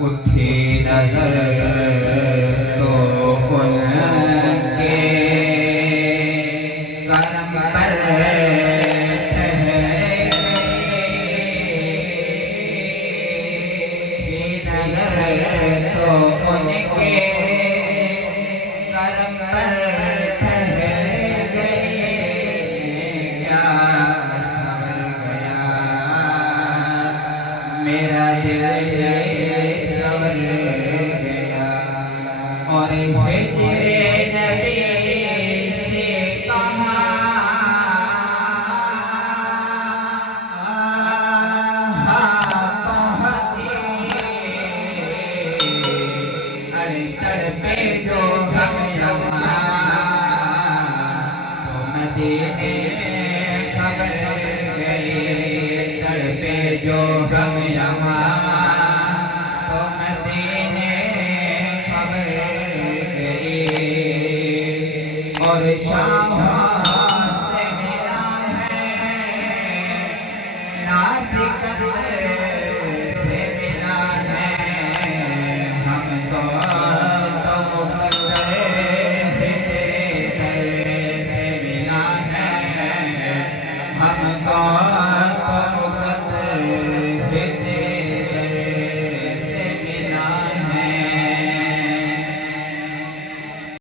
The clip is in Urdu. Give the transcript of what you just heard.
اٹھی نظر تو ان کے کرم پر ٹھہرے نظر تو ان کے کرم پر ٹھہر گئے کیا سنور گیا میرا دل سنور گیا اور ہجر نبی سے کہا تڑپے جو ہم یہاں تو مدینے خبر گئی تڑپے جو ہم یہاں تو مدینے خبر گئی اور شام